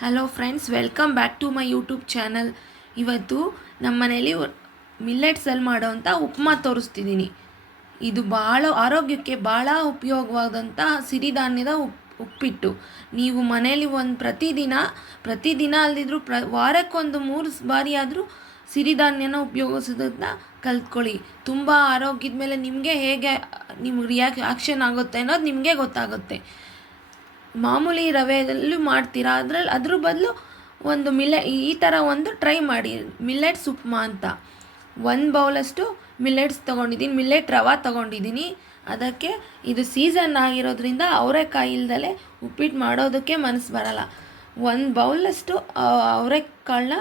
Hello friends welcome back to my YouTube channel ಇವತ್ತು ನಮ್ಮ ಮನೇಲಿ ಮಿಲ್ಲೆಟ್ಸಲ್ಲಿ ಮಾಡೋವಂಥ ಉಪ್ಮಾ ತೋರಿಸ್ತಿದ್ದೀನಿ. ಇದು ಭಾಳ ಆರೋಗ್ಯಕ್ಕೆ ಭಾಳ ಉಪಯೋಗವಾದಂಥ ಸಿರಿಧಾನ್ಯದ ಉಪ್ ಉಪ್ಪಿಟ್ಟು. ನೀವು ಮನೇಲಿ ಒಂದು ಪ್ರತಿದಿನ ಪ್ರತಿದಿನ ಅಲ್ದಿದ್ರು ಪ್ರ ವಾರಕ್ಕೊಂದು ಮೂರು ಬಾರಿ ಆದರೂ ಸಿರಿಧಾನ್ಯನ ಉಪಯೋಗಿಸೋದನ್ನ ಕಲ್ತ್ಕೊಳ್ಳಿ. ತುಂಬ ಆರೋಗ್ಯದ ಮೇಲೆ ನಿಮಗೆ ಹೇಗೆ, ನಿಮ್ಗೆ ರಿಯಾಕ್ ಆಕ್ಷನ್ ಆಗುತ್ತೆ ಅನ್ನೋದು ನಿಮಗೆ ಗೊತ್ತಾಗುತ್ತೆ. ಮಾಮೂಲಿ ರವೆಯಲ್ಲೂ ಮಾಡ್ತೀರಾ? ಅದ್ರಲ್ಲಿ ಅದ್ರ ಬದಲು ಒಂದು ಮಿಲೆ, ಈ ಥರ ಒಂದು ಟ್ರೈ ಮಾಡಿ. ಮಿಲ್ಲೆಟ್ಸ್ ಉಪ್ಮಾ ಅಂತ. ಒಂದು ಬೌಲಷ್ಟು ಮಿಲ್ಲೆಟ್ಸ್ ತೊಗೊಂಡಿದ್ದೀನಿ ಮಿಲ್ಲೆಟ್ ರವೆ ತೊಗೊಂಡಿದ್ದೀನಿ ಅದಕ್ಕೆ ಇದು ಸೀಸನ್ ಆಗಿರೋದ್ರಿಂದ ಅವರೆಕಾಯಿ ಇಲ್ದಲೆ ಉಪ್ಪಿಟ್ಟು ಮಾಡೋದಕ್ಕೆ ಮನಸ್ಸು ಬರಲ್ಲ. ಒಂದು ಬೌಲಷ್ಟು ಅವರೆಕಾಳನ್ನ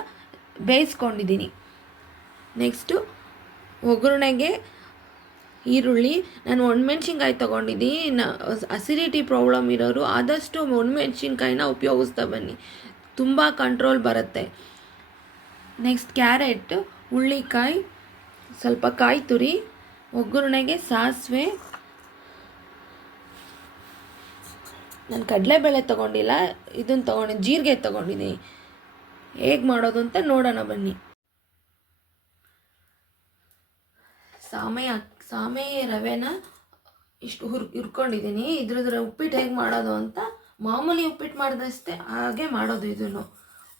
ಬೇಯಿಸ್ಕೊಂಡಿದ್ದೀನಿ ನೆಕ್ಸ್ಟು ಒಗ್ಗರಣೆಗೆ ಈರುಳ್ಳಿ. ನಾನು ಒಣಮೆಣ್ಸಿನ್ಕಾಯಿ ತೊಗೊಂಡಿದ್ದೀನಿ. ಅಸಿಡಿಟಿ ಪ್ರಾಬ್ಲಮ್ ಇರೋರು ಆದಷ್ಟು ಒಣಮೆಣ್ಸಿನ್ಕಾಯಿನ ಉಪಯೋಗಿಸ್ತಾ ಬನ್ನಿ. ತುಂಬ ಕಂಟ್ರೋಲ್ ಬರುತ್ತೆ. ನೆಕ್ಸ್ಟ್ ಕ್ಯಾರೆಟ್ ಹುಳ್ಳಿಕಾಯಿ ಸ್ವಲ್ಪ ಕಾಯಿ ತುರಿ, ಒಗ್ಗರಣೆಗೆ ಸಾಸಿವೆ. ನಾನು ಕಡಲೆಬೇಳೆ ತೊಗೊಂಡಿಲ್ಲ. ಇದನ್ನು ತೊಗೊಂಡು, ಜೀರಿಗೆ ತೊಗೊಂಡಿದ್ದೀನಿ. ಹೇಗೆ ಮಾಡೋದು ಅಂತ ನೋಡೋಣ ಬನ್ನಿ. ಸಾಮೆ ಹಾಕ್ ಸಾಮೆ ರವೆನ ಇಷ್ಟು ಹುರ್ ಹುರ್ಕೊಂಡಿದ್ದೀನಿ ಇದ್ರದ್ರ ಉಪ್ಪಿಟ್ಟು ಹೇಗೆ ಮಾಡೋದು ಅಂತ ಮಾಮೂಲಿ ಉಪ್ಪಿಟ್ಟು ಮಾಡಿದಷ್ಟೇ ಹಾಗೆ ಮಾಡೋದು ಇದನ್ನು.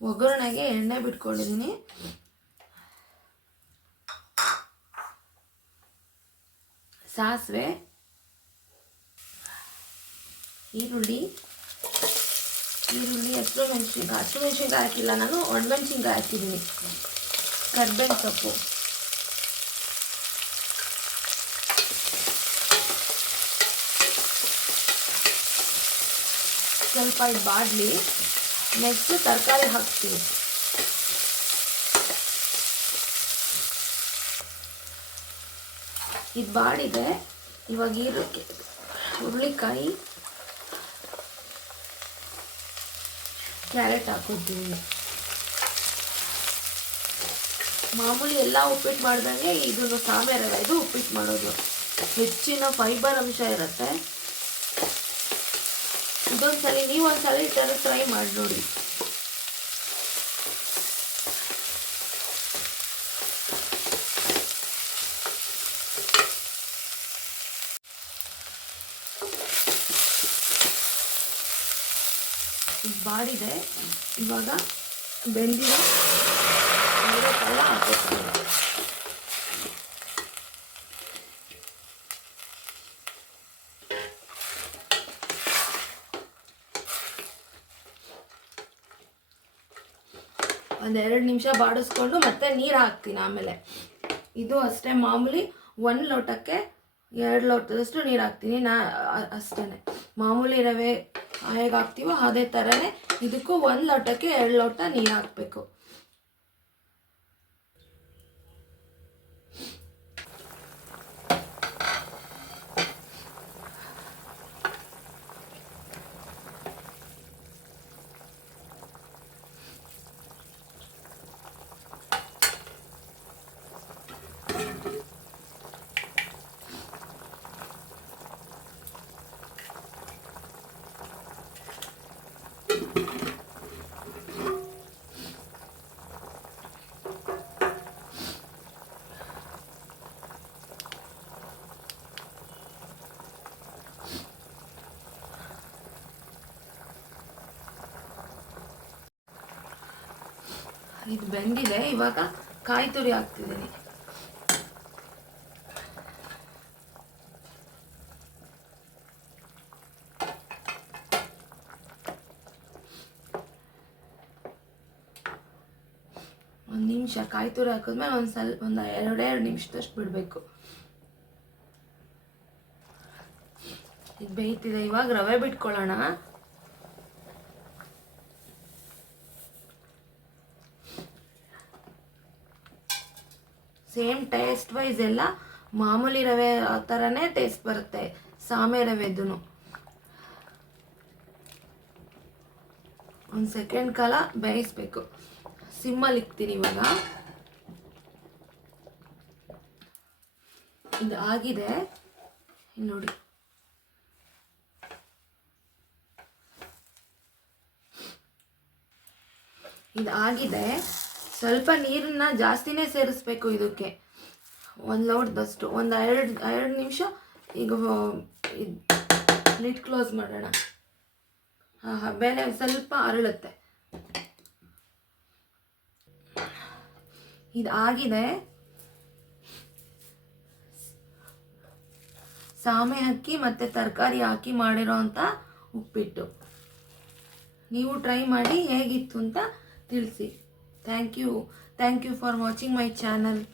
ಒಗ್ಗರಣೆಗೆ ಎಣ್ಣೆ ಬಿಟ್ಕೊಂಡಿದ್ದೀನಿ ಸಾಸಿವೆ, ಈರುಳ್ಳಿ ಈರುಳ್ಳಿ, ಹಸಿರು ಮೆಣಸಿನ್ಕಾಯಿ ಹಸಿರು ಮೆಣಸಿನ್ಕಾಯಿ ಹಾಕಿಲ್ಲ ನಾನು ಒಣಮೆಣ್ಸಿನ್ಕಾಯಿ ಹಾಕಿದ್ದೀನಿ ಕರ್ಬೇವಿನ ಸೊಪ್ಪು. ಸ್ವಲ್ಪ ಇದು ಬಾಡಲಿ, ನೆಕ್ಸ್ಟ್ ತರಕಾರಿ ಹಾಕ್ತೀವಿ ಇದು ಬಾಡಿದೆ, ಇವಾಗ ಈರುಳ್ಳಿ, ಹುರುಳಿಕಾಯಿ, ಕ್ಯಾರೆಟ್ ಹಾಕೋತೀವಿ ಮಾಮೂಲಿ ಎಲ್ಲ ಉಪ್ಪಿಟ್ಟು ಮಾಡಿದಂಗೆ ಇದನ್ನು ರವೆ ಇದು ಉಪ್ಪಿಟ್ಟು ಮಾಡೋದು. ಹೆಚ್ಚಿನ ಫೈಬರ್ ಅಂಶ ಇರುತ್ತೆ. ಇದೊಂದ್ಸಲಿ ನೀವೊಂದ್ಸಲಿ ಈ ಥರ ಟ್ರೈ ಮಾಡಿ ನೋಡಿ. ಬಾಡಿದೆ. ಇವಾಗ ಬೆಂದಿರೋ ಅವರೆಕಾಳ ಹಾಕೋತೀನಿ ಎರಡು ನಿಮಿಷ ಬಾಡಿಸ್ಕೊಂಡು ಮತ್ತೆ ನೀರು ಹಾಕ್ತೀನಿ ಆಮೇಲೆ. ಇದು ಅಷ್ಟೇ, ಮಾಮೂಲಿ ಒಂದು ಲೋಟಕ್ಕೆ ಎರಡು ಲೋಟದಷ್ಟು ನೀರು ಹಾಕ್ತೀನಿ ನಾ ಅಷ್ಟೇ ಮಾಮೂಲಿ ರವೆ, ಹೇಗೆ ಹಾಕ್ತೀವೋ ಅದೇ ಥರನೇ ಇದಕ್ಕೂ ಒಂದು ಲೋಟಕ್ಕೆ ಎರಡು ಲೋಟ ನೀರು ಹಾಕಬೇಕು. ಇದು ಬೆಂದಿದೆ. ಇವಾಗ ಕಾಯಿ ತುರಿ ಹಾಕ್ತಿದ್ದೀನಿ. ಒಂದು ನಿಮಿಷ, ಕಾಯಿ ತುರಿ ಹಾಕಿದ್ಮೇಲೆ ಒಂದು ಸ್ವಲ್ಪ, ಒಂದು ಎರಡೆರಡು ನಿಮಿಷದಷ್ಟು ಬಿಡಬೇಕು. ಇದು ಬೇಯ್ತಿದೆ. ಇವಾಗ ರವೆ ಬಿಟ್ಕೊಳ್ಳೋಣ. ಸೇಮ್ ಟೇಸ್ಟ್ ವೈಸ್ ಎಲ್ಲ ಮಾಮೂಲಿ ರವೆ ಆ ಥರನೇ ಟೇಸ್ಟ್ ಬರುತ್ತೆ, ಸಾಮೆ ರವೆದು ಒಂದು ಸೆಕೆಂಡ್ ಕಾಲ ಬೇಯಿಸ್ಬೇಕು. ಸಿಮ್ಮಲ್ಲಿ ಇಕ್ತೀನಿ ಇವಾಗ. ಇದು ಆಗಿದೆ. ನೋಡಿ. ಇದು ಆಗಿದೆ. ಸ್ವಲ್ಪ ನೀರನ್ನ ಜಾಸ್ತಿನೇ ಸೇರಿಸ್ಬೇಕು ಇದಕ್ಕೆ. ಒಂದು ಲೋಡ್ದಷ್ಟು ಒಂದು ಎರಡು ಎರಡು ನಿಮಿಷ ಈಗ ಲಿಡ್ ಕ್ಲೋಸ್ ಮಾಡೋಣ. ಹಾಂ ಹಾಂ, ಬೆಲೆ ಸ್ವಲ್ಪ ಅರಳುತ್ತೆ. ಇದು ಆಗಿದೆ. ಸಾಮೆ ಅಕ್ಕಿ ಮತ್ತು ತರಕಾರಿ ಹಾಕಿ ಮಾಡಿರೋವಂಥ ಉಪ್ಪಿಟ್ಟು. ನೀವು ಟ್ರೈ ಮಾಡಿ ಹೇಗಿತ್ತು ಅಂತ ತಿಳಿಸಿ. Thank you. Thank you for watching my channel.